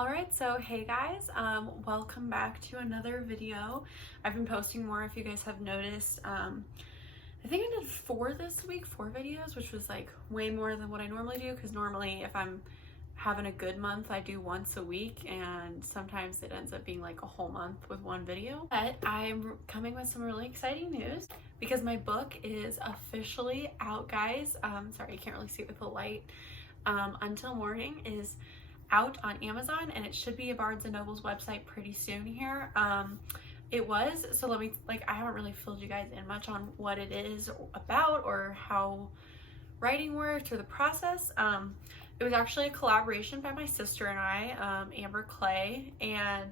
Alright, so hey guys, welcome back to another video. I've been posting more if you guys have noticed. I think I did four videos, which was like way more than what I normally do, because normally if I'm having a good month I do once a week, and sometimes it ends up being like a whole month with one video. But I'm coming with some really exciting news because my book is officially out, guys. Sorry, you can't really see it with the light. Until Morning is out on Amazon, and it should be a Barnes & Noble's website pretty soon here. It was, so let me, I haven't really filled you guys in much on what it is about or how writing worked or the process. It was actually a collaboration by my sister and I, Amber Clay, and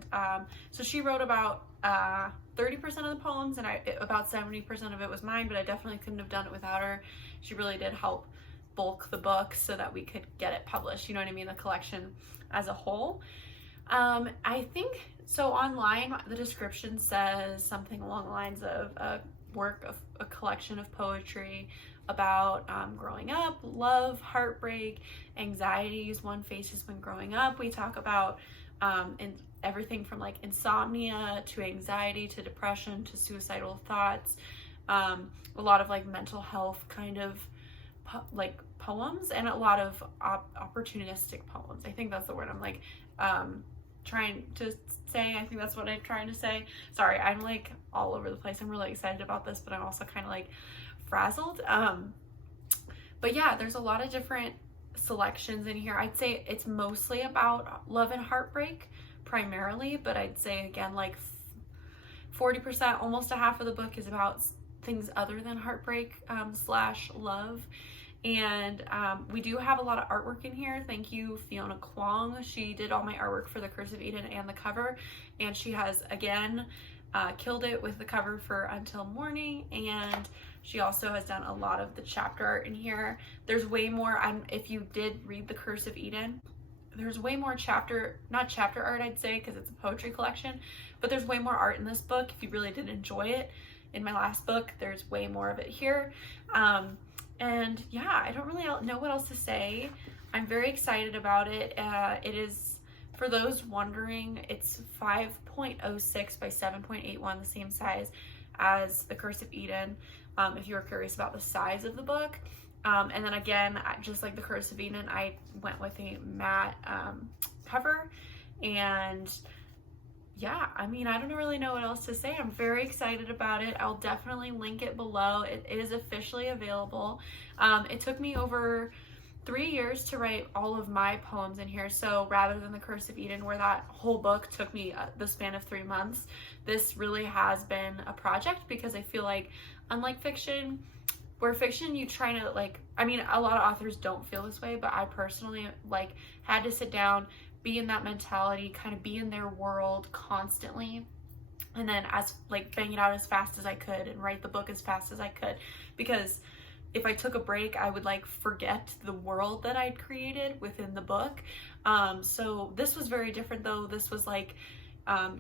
so she wrote about 30% of the poems, and about 70% of it was mine, but I definitely couldn't have done it without her. She really did help bulk the book so that we could get it published, you know what I mean, the collection as a whole. I think so online the description says something along the lines of a collection of poetry about growing up, love, heartbreak, anxieties one faces when growing up. We talk about everything from like insomnia to anxiety to depression to suicidal thoughts, a lot of like mental health kind of poems, and a lot of opportunistic poems. I think that's the word I'm like trying to say. I think that's what I'm trying to say. Sorry, I'm like all over the place. I'm really excited about this, but I'm also kind of like frazzled. But yeah, there's a lot of different selections in here. I'd say it's mostly about love and heartbreak primarily, but I'd say again like 40%, almost a half of the book is about things other than heartbreak slash love. And we do have a lot of artwork in here. Thank you, Fiona Kwong. She did all my artwork for the Curse of Eden and the cover, and she has again killed it with the cover for Until Morning, and she also has done a lot of the chapter art in here. There's way more. If you did read the Curse of Eden, there's way more not chapter art, I'd say, because it's a poetry collection, but there's way more art in this book if you really did enjoy it. In my last book, there's way more of it here. And yeah, I don't really know what else to say. I'm very excited about it. It is, for those wondering, it's 5.06 by 7.81, the same size as the Curse of Eden, if you were curious about the size of the book. And then again, just like the Curse of Eden, I went with a matte cover, and yeah, I mean, I don't really know what else to say. I'm very excited about it. I'll definitely link it below. It is officially available. It took me over 3 years to write all of my poems in here. So rather than the Curse of Eden, where that whole book took me the span of 3 months, this really has been a project, because I feel like, unlike fiction, where fiction you try to I mean, a lot of authors don't feel this way, but I personally had to sit down, be in that mentality, kind of be in their world constantly, and then bang it out as fast as I could and write the book as fast as I could, because if I took a break I would forget the world that I'd created within the book. So this was very different though. This was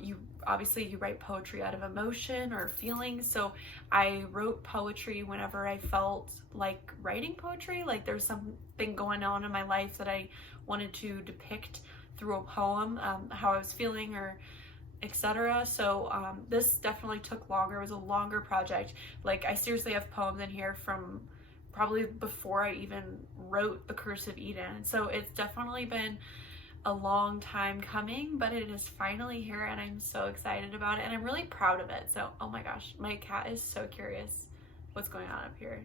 you write poetry out of emotion or feelings, so I wrote poetry whenever I felt like writing poetry, there's something going on in my life that I wanted to depict through a poem, how I was feeling or etc. So this definitely took longer. It was a longer project. I seriously have poems in here from probably before I even wrote the Curse of Eden, so it's definitely been a long time coming, but it is finally here, and I'm so excited about it, and I'm really proud of it. So, oh my gosh, my cat is so curious what's going on up here.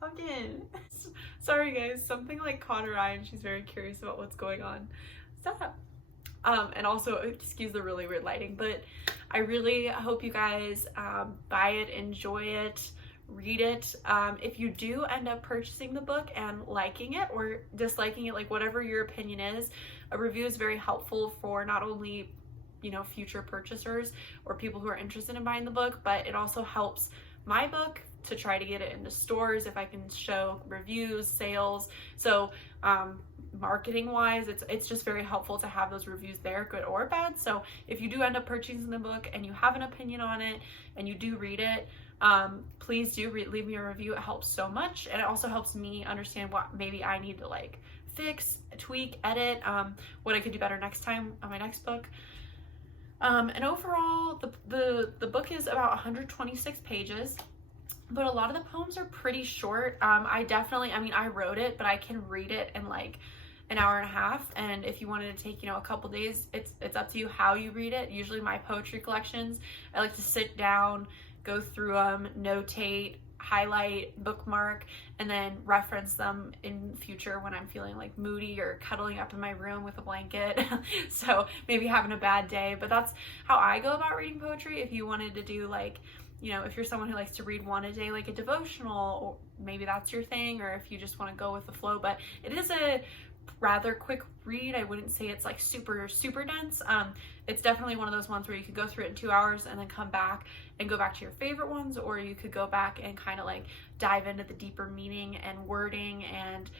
Pumpkin. Sorry guys, something caught her eye and she's very curious about what's going on. Stop. And also, excuse the really weird lighting, but I really hope you guys buy it, enjoy it, read it. If you do end up purchasing the book and liking it or disliking it, whatever your opinion is, a review is very helpful for not only future purchasers or people who are interested in buying the book, but it also helps my book to try to get it into stores if I can show reviews, sales. So marketing wise, it's just very helpful to have those reviews there, good or bad. So if you do end up purchasing the book and you have an opinion on it and you do read it, Please do leave me a review. It helps so much, and it also helps me understand what maybe I need to like fix, tweak, edit, what I could do better next time on my next book. And overall, the book is about 126 pages, but a lot of the poems are pretty short. I mean, I wrote it, but I can read it in like an hour and a half. And if you wanted to take, you know, a couple days, it's up to you how you read it. Usually my poetry collections, I like to sit down, go through them, notate, highlight, bookmark, and then reference them in future when I'm feeling like moody or cuddling up in my room with a blanket. So maybe having a bad day, but that's how I go about reading poetry. If you wanted to do like, you know, if you're someone who likes to read one a day, like a devotional, or maybe that's your thing, or if you just want to go with the flow. But it is a rather quick read. I wouldn't say it's like super dense. It's definitely one of those ones where you could go through it in 2 hours and then come back and go back to your favorite ones, or you could go back and kind of like dive into the deeper meaning and wording and,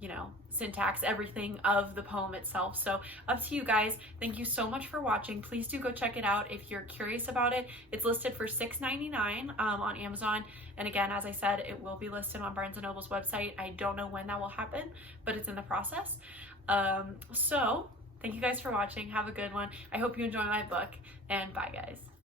you know, syntax, everything of the poem itself. So up to you guys. Thank you so much for watching. Please do go check it out if you're curious about it. It's listed for $6.99 on Amazon. And again, as I said, it will be listed on Barnes & Noble's website. I don't know when that will happen, but it's in the process. So thank you guys for watching. Have a good one. I hope you enjoy my book, and bye guys.